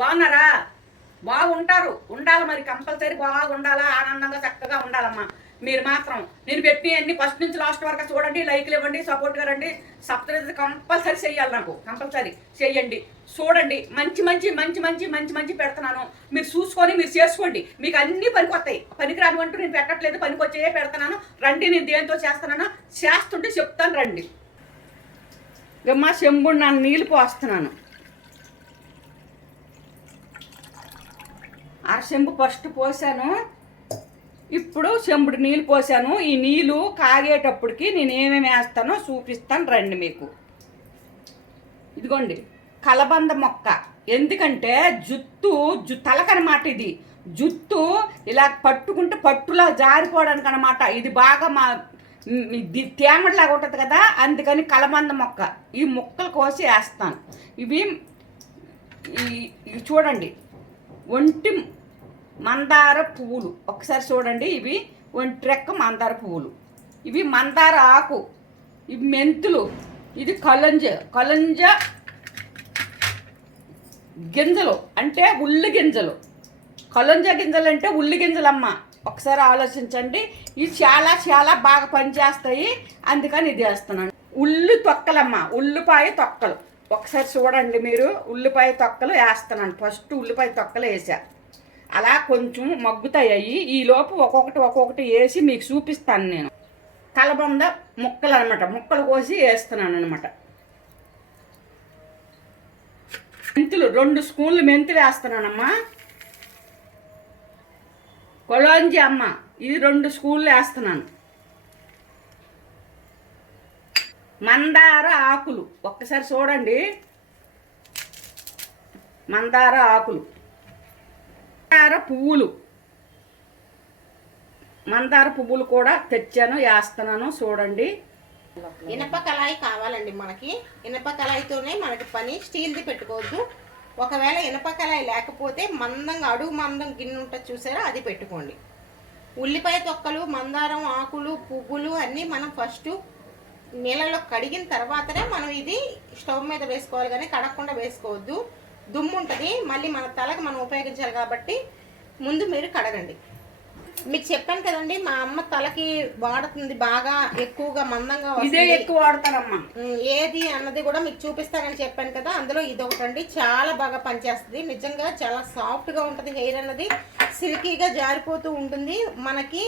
బాగున్నారా? బాగుంటారు. ఉండాలి మరి కంపల్సరీ బాగుండాలా? ఆనందంగా చక్కగా ఉండాలమ్మా. మీరు మాత్రం నేను పెట్టి అన్ని ఫస్ట్ నుంచి లాస్ట్ వరకు చూడండి లైక్లు ఇవ్వండి సపోర్ట్గా రండి. సబ్స్క్రైబ్ కంపల్సరీ చెయ్యాలి నాకు కంపల్సరీ చెయ్యండి. చూడండి మంచి మంచి మంచి మంచి మంచి మంచి పెడుతున్నాను. మీరు చూసుకొని మీరు చేసుకోండి. మీకు అన్నీ పనికి వస్తాయి అంటూ నేను పెట్టట్లేదు పనికి వచ్చే పెడుతున్నాను. రండి నేను దేంతో చేస్తున్నానో చేస్తుంటే చెప్తాను రండి. గమ్మ చెంబుడు నా నీళ్ళు పోస్తున్నాను. చెంబు ఫస్ట్ పోసాను. ఇప్పుడు చెంబుడు నీళ్ళు పోసాను. ఈ నీళ్ళు కాగేటప్పటికి నేను ఏమేమి వేస్తానో చూపిస్తాను రండి మీకు. ఇదిగోండి కలబంద మొక్క. ఎందుకంటే జుత్తు జు తలకనమాట ఇది. జుత్తు ఇలా పట్టుకుంటే పట్టులా జారిపోవడానికి అనమాట ఇది బాగా మా మ్, తేమడిలాగా ఉంటుంది కదా అందుకని కలబంద మొక్క. ఈ మొక్కలు కోసి వేస్తాను. ఇవి చూడండి ఒంటి మందార పువ్వులు. ఒకసారి చూడండి ఇవి ఒంటి రెక్క మందార పువ్వులు. ఇవి మందార ఆకు ఇవి మెంతులు ఇది కలంజ కలంజ గింజలు అంటే ఉల్లి గింజలు. కలంజ గింజలు అంటే ఉల్లి గింజలమ్మ. ఒకసారి ఆలోచించండి ఇవి చాలా చాలా బాగా పనిచేస్తాయి. అందుకని ఇది వేస్తున్నాను. ఉల్లి తొక్కలమ్మ ఉల్లిపాయ తొక్కలు. ఒకసారి చూడండి మీరు ఉల్లిపాయ తొక్కలు వేస్తున్నాను. ఫస్ట్ ఉల్లిపాయ తొక్కలు వేసా. అలా కొంచెం మగ్గుతాయి. ఈ లోపు ఒక్కొక్కటి ఒక్కొక్కటి వేసి మీకు చూపిస్తాను నేను. కలబంద ముక్కలు అనమాట ముక్కలు కోసి వేస్తున్నాను అనమాట మెంతులు రెండు స్పూన్లు మెంతులు వేస్తున్నానమ్మా. కొలాంజి అమ్మ ఇది రెండు స్పూన్లు వేస్తున్నాను. మందార ఆకులు. ఒక్కసారి చూడండి. మందార ఆకులు. మందార పువ్వులు. మందార పువ్వులు కూడా తెచ్చాను వేస్తున్నాను చూడండి. ఇనప కళాయి కావాలండి మనకి. ఇనప కళాయితోనే మనకి పని. స్టీల్ది పెట్టుకోవద్దు. ఒకవేళ ఇనప కళాయి లేకపోతే మందంగా అడుగు మందం గిన్నె ఉంటుంది చూసారా అది పెట్టుకోండి. ఉల్లిపాయ తొక్కలు మందారం ఆకులు పువ్వులు అన్నీ మనం ఫస్ట్ నీళ్ళలో కడిగిన తర్వాతనే మనం ఇది స్టవ్ మీద వేసుకోవాలి కానీ కడగకుండా వేసుకోవద్దు. దుమ్ము ఉంటుంది మళ్ళీ మన తలకు మనం ఉపయోగించాలి కాబట్టి ముందు మీరు కడగండి. మీకు చెప్పాను కదండి మా అమ్మ తలకి వాడుతుంది బాగా ఎక్కువగా మందంగా ఇదే. ఎక్కువ వాడతారమ్మా. ఏది అన్నది కూడా మీకు చూపిస్తానని చెప్పాను కదా అందులో ఇది ఒకటండి చాలా బాగా పనిచేస్తుంది. నిజంగా చాలా సాఫ్ట్గా ఉంటుంది హెయిర్ అన్నది సిల్కీగా జారిపోతూ ఉంటుంది. మనకి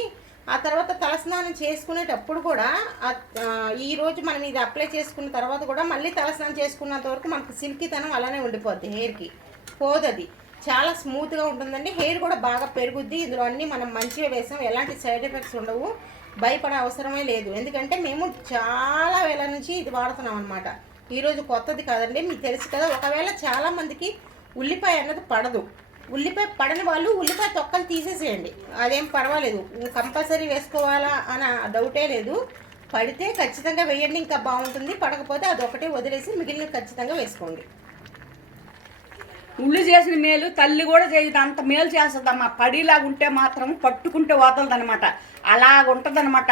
ఆ తర్వాత తలస్నానం చేసుకునేటప్పుడు కూడా ఈరోజు ఈ రోజు మనం ఇది అప్లై చేసుకున్న తర్వాత కూడా మళ్ళీ తలస్నానం చేసుకున్నంత వరకు మనకు సిల్కీతనం అలానే ఉండిపోద్ది హెయిర్కి. పోదది. చాలా స్మూత్గా ఉంటుందండి. హెయిర్ కూడా బాగా పెరుగుద్ది. ఇందులో అన్నీ మనం మంచిగా వేసాం. ఎలాంటి సైడ్ ఎఫెక్ట్స్ ఉండవు. భయపడే అవసరమే లేదు. ఎందుకంటే మేము చాలా వేల నుంచి ఇది వాడుతున్నాం అనమాట ఈరోజు కొత్తది కాదండి. మీకు తెలుసు కదా ఒకవేళ చాలామందికి ఉల్లిపాయ అన్నది పడదు. ఉల్లిపాయ పడని వాళ్ళు ఉల్లిపాయ తొక్కలు తీసేసేయండి. అదేం పర్వాలేదు. కంపల్సరీ వేసుకోవాలా అన్న డౌటే లేదు. పడితే ఖచ్చితంగా వేయండి ఇంకా బాగుంటుంది. పడకపోతే అదొకటే వదిలేసి మిగిలిన ఖచ్చితంగా వేసుకోండి. ఉల్లి చేసిన మేలు తల్లి కూడా చేయదు అంత మేలు చేస్తుందమ్మా పడిలాగా ఉంటే మాత్రం పట్టుకుంటే వదలదనమాట. అలాగ ఉంటుందన్నమాట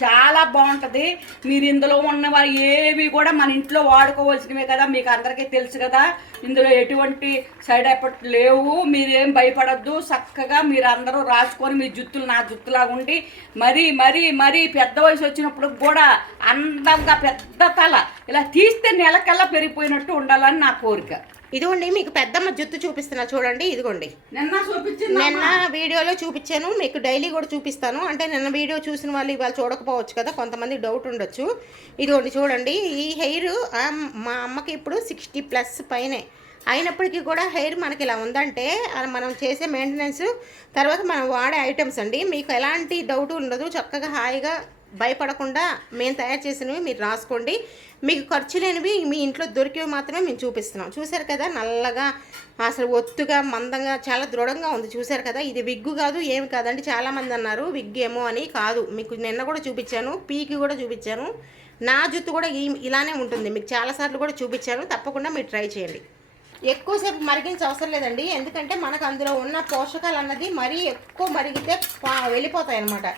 చాలా బాగుంటుంది. మీరు ఇందులో ఉన్న ఏవి కూడా మన ఇంట్లో వాడుకోవాల్సినవే కదా మీకు అందరికీ తెలుసు కదా. ఇందులో ఎటువంటి సైడ్ ఎఫెక్ట్ లేవు. మీరేం భయపడద్దు. చక్కగా మీరు అందరూ రాసుకొని మీ జుత్తులు నా జుత్తులాగా ఉండి మరీ మరీ మరీ పెద్ద వయసు వచ్చినప్పుడు కూడా అందంగా పెద్ద తల ఇలా తీస్తే నెలకల్లా పెరిగిపోయినట్టు ఉండాలని నా కోరిక. ఇదిగోండి మీకు పెద్దమ్మ జుత్తు చూపిస్తున్నా చూడండి ఇదిగోండి. నిన్న నిన్న వీడియోలో చూపించాను మీకు డైలీ కూడా చూపిస్తాను. అంటే నిన్న వీడియో చూసిన వాళ్ళు ఇవాళ చూడకపోవచ్చు కదా కొంతమంది డౌట్ ఉండొచ్చు. ఇదిగోండి చూడండి ఈ హెయిర్ మా అమ్మకి ఇప్పుడు సిక్స్టీ ప్లస్ పైనే. అయినప్పటికీ కూడా హెయిర్ మనకి ఇలా ఉందంటే మనం చేసే మెయింటెనెన్స్ తర్వాత మనం వాడే ఐటమ్స్ అండి. మీకు ఎలాంటి డౌట్ ఉండదు చక్కగా హాయిగా భయపడకుండా మేము తయారు చేసినవి మీరు రాసుకోండి. మీకు ఖర్చు లేనివి మీ ఇంట్లో దొరికేవి మాత్రమే మేము చూపిస్తున్నాం. చూశారు కదా నల్లగా అసలు ఒత్తుగా మందంగా చాలా దృఢంగా ఉంది. చూశారు కదా ఇది విగ్గు కాదు ఏమి కాదండి. చాలామంది అన్నారు విగ్ ఏమో అని కాదు. మీకు నిన్న కూడా చూపించాను పీకి కూడా చూపించాను. నా జుత్తు కూడా ఇలానే ఉంటుంది. మీకు చాలాసార్లు కూడా చూపించాను. తప్పకుండా మీరు ట్రై చేయండి. ఎక్కువసేపు మరిగించే అవసరం లేదండి. ఎందుకంటే మనకు అందులో ఉన్న పోషకాలు అన్నది మరీ ఎక్కువ మరిగితే పా- వెళ్ళిపోతాయి అన్నమాట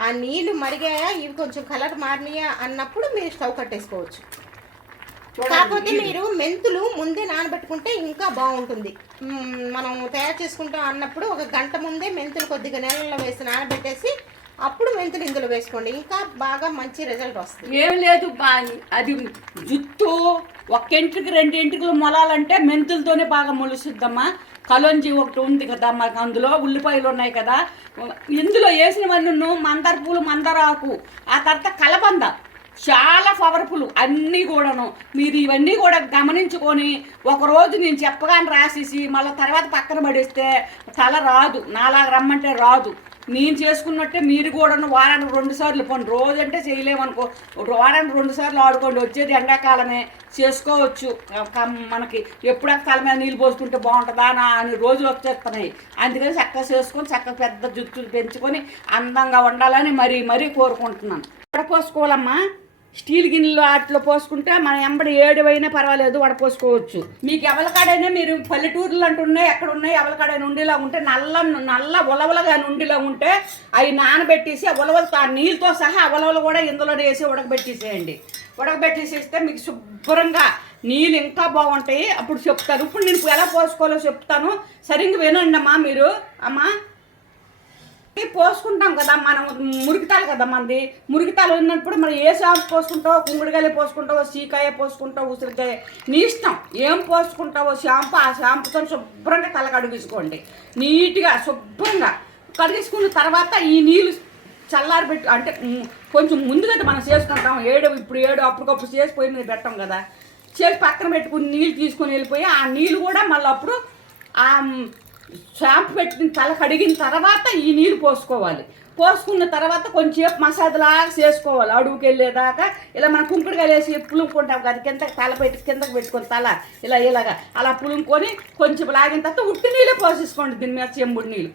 ఆ నీళ్ళు మరిగాయా ఇవి కొంచెం కలర్ మారినాయా అన్నప్పుడు మీరు స్టవ్ కట్టేసుకోవచ్చు. కాకపోతే మీరు మెంతులు ముందే నానబెట్టుకుంటే ఇంకా బాగుంటుంది. మనం తయారు చేసుకుంటాం అన్నప్పుడు ఒక గంట ముందే మెంతులు కొద్దిగా నీళ్ళలో వేసి నానబెట్టేసి అప్పుడు మెంతులు ఇందులో వేసుకోండి. ఇంకా బాగా మంచి రిజల్ట్ వస్తుంది. ఏం లేదు బా- అది జుత్తు ఒక ఎంట్రికి రెండు ఎంట్రికలు మొలాలంటే మెంతులతోనే బాగా మొలుస్తుందమ్మా కలొంజి ఒకటి ఉంది కదా మాకు అందులో ఉల్లిపాయలు ఉన్నాయి కదా. ఇందులో వేసినవన్నీ మందార పూలు మందార ఆకు ఆ తర్వాత కలబంద. చాలా పవర్ఫుల్ అన్నీ కూడాను. మీరు ఇవన్నీ కూడా గమనించుకొని ఒకరోజు నేను చెప్పగానే రాసేసి మళ్ళీ తర్వాత పక్కన పడేస్తే తల రాదు. నాలాగా రమ్మంటే రాదు. నేను చేసుకున్నట్టే మీరు కూడా వారానికి రెండు సార్లు పోండి రోజు అంటే చేయలేమనుకో వారానికి రెండు సార్లు ఆడుకోండి. వచ్చేది ఎండాకాలమే. చేసుకోవచ్చు. మనకి ఎప్పుడు తల మీద నీళ్ళు పోసుకుంటే బాగుంటుందా నా అని రోజులు వచ్చేస్తున్నాయి. అందుకని చక్కగా చేసుకొని చక్కగా పెద్ద జుట్టులు పెంచుకొని అందంగా ఉండాలని మరీ మరీ కోరుకుంటున్నాను. ఎక్కడ పోసుకోవాలమ్మా? స్టీల్ గిన్నెలు వాటిలో పోసుకుంటే మన ఎంబడి ఏడువైనా పర్వాలేదు వడపోసుకోవచ్చు మీకు ఎవరికాడైనా మీరు పల్లెటూర్లు అంటున్నాయి ఎక్కడ ఉన్నాయి ఎవరికాడైనా ఉండేలా ఉంటే నల్ల నల్ల ఉలవలుగా నుండిలా ఉంటే అవి నానబెట్టేసి ఆ ఉలవలతో ఆ నీళ్ళతో సహా ఆ ఉలవలు కూడా ఇందులో వేసి ఉడకబెట్టేసేయండి. ఉడకబెట్టేసేస్తే మీకు శుభ్రంగా నీళ్ళు ఇంకా బాగుంటాయి. అప్పుడు చెప్తాను. ఇప్పుడు నేను ఎలా పోసుకోవాలో చెప్తాను. సరిగ్గా వినండి అమ్మా మీరు. అమ్మా పోసుకుంటాం కదా మనం మురికితాలు కదా మనది మురికితాలు ఉన్నప్పుడు మనం ఏ షాంపు పోసుకుంటావో? కుంగుడుగాయలు పోసుకుంటావో? సీకాయ పోసుకుంటావో? ఉసిరికాయ? నీ ఇష్టం. ఏం పోసుకుంటావో? షాంపూ ఆ షాంపుతో శుభ్రంగా తల కడిగించుకోండి నీట్గా శుభ్రంగా కడిగించుకున్న తర్వాత ఈ నీళ్ళు చల్లారబెట్టి అంటే కొంచెం ముందుగా మనం చేసుకుంటాం. ఏడు ఇప్పుడు ఏడు అప్పటికప్పుడు చేసిపోయి మీద పెట్టాం కదా. చేసి పక్కన పెట్టుకుని నీళ్ళు తీసుకొని వెళ్ళిపోయి ఆ నీళ్ళు కూడా మళ్ళీ అప్పుడు షాంపు పెట్టిన తల కడిగిన తర్వాత ఈ నీళ్ళు పోసుకోవాలి. పోసుకున్న తర్వాత కొంచెంసేపు మసాజ్లాగా చేసుకోవాలి. అడుగుకి వెళ్ళేదాకా ఇలా మనం కుంకుడుగా వేసి పులుముకుంటాం కదా కింద తల పెట్టి కిందకి పెట్టుకొని తల ఇలా ఇలాగా అలా పులుముకొని కొంచెం లాగిన తర్వాత ఉట్టి నీళ్ళే పోసేసుకోండి దీని మీద చెంబుడు నీళ్ళు.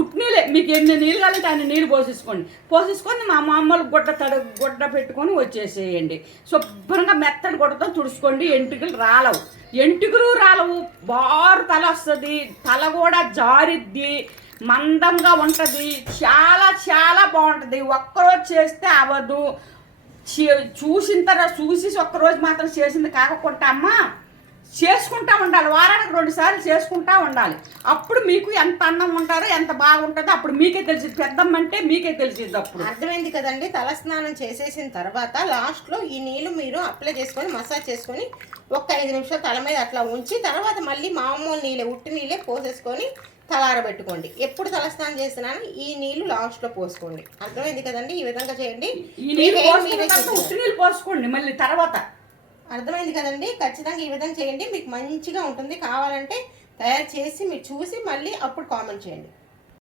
ఉట్టి నీళ్ళే మీకు ఎన్ని నీళ్ళు కావాలంటే అన్ని నీళ్ళు పోసేసుకోండి. పోసేసుకొని మా మామూలు గుడ్డ తడ గుడ్డ పెట్టుకొని వచ్చేసేయండి. శుభ్రంగా మెత్తడి గుడ్డతో తుడుచుకోండి ఎంటుకలు రాలవు. ఎంటుకులు రాలవు బారు తల వస్తుంది తల కూడా జారిద్ది మందంగా ఉంటుంది చాలా చాలా బాగుంటుంది. ఒక్కరోజు చేస్తే అవ్వదు. చూసిన తర్వాత చూసి ఒక్కరోజు మాత్రం చేసింది కాకుండా అమ్మా చేసుకుంటా ఉండాలి. వారానికి రెండు సార్లు చేసుకుంటా ఉండాలి. అప్పుడు మీకు ఎంత అన్నం ఉంటారో ఎంత బాగుంటుందో అప్పుడు మీకే తెలిసింది పెద్దమ్మ అంటే మీకే తెలిసింది అప్పుడు. అర్థమైంది కదండి. తలస్నానం చేసేసిన తర్వాత లాస్ట్లో ఈ నీళ్ళు మీరు అప్లై చేసుకొని మసాజ్ చేసుకొని ఒక ఐదు నిమిషాలు తల మీద అట్లా ఉంచి తర్వాత మళ్ళీ మామూలు నీళ్ళే ఉట్టి నీళ్ళే పోసేసుకొని తలారబెట్టుకోండి ఎప్పుడు తలస్నానం చేసినా ఈ నీళ్ళు లాస్ట్లో పోసుకోండి. అర్థమైంది కదండి? ఈ విధంగా చేయండి. ఉట్టి నీళ్ళు పోసుకోండి మళ్ళీ తర్వాత. అర్థమైంది కదండి? ఖచ్చితంగా ఈ విధంగా చేయండి. మీకు మంచిగా ఉంటుంది. కావాలంటే తయారు చేసి మీరు చూసి మళ్ళీ అప్పుడు కామెంట్ చేయండి.